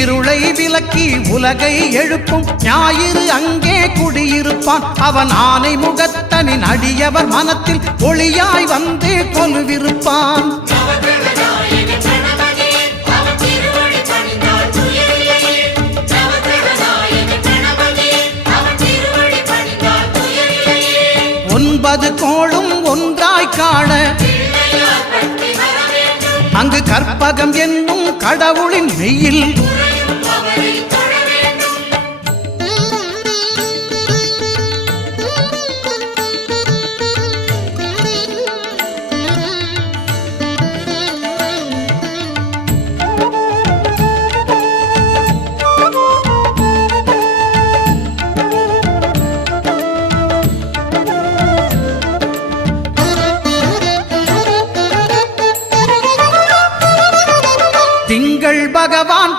இருளை விலக்கி உலகை எழுப்பும் ஞாயிறு அங்கே குடியிருப்பான். அவன் ஆனை முகத்தனின் அடியவர் மனத்தில் ஒளியாய் வந்து கொலுவிருப்பான். ஒன்பது கோளும் ஒன்றாய் காண அங்கு கற்பகம் என்னும் கடவுளின் மெய்யில் திங்கள் பகவான்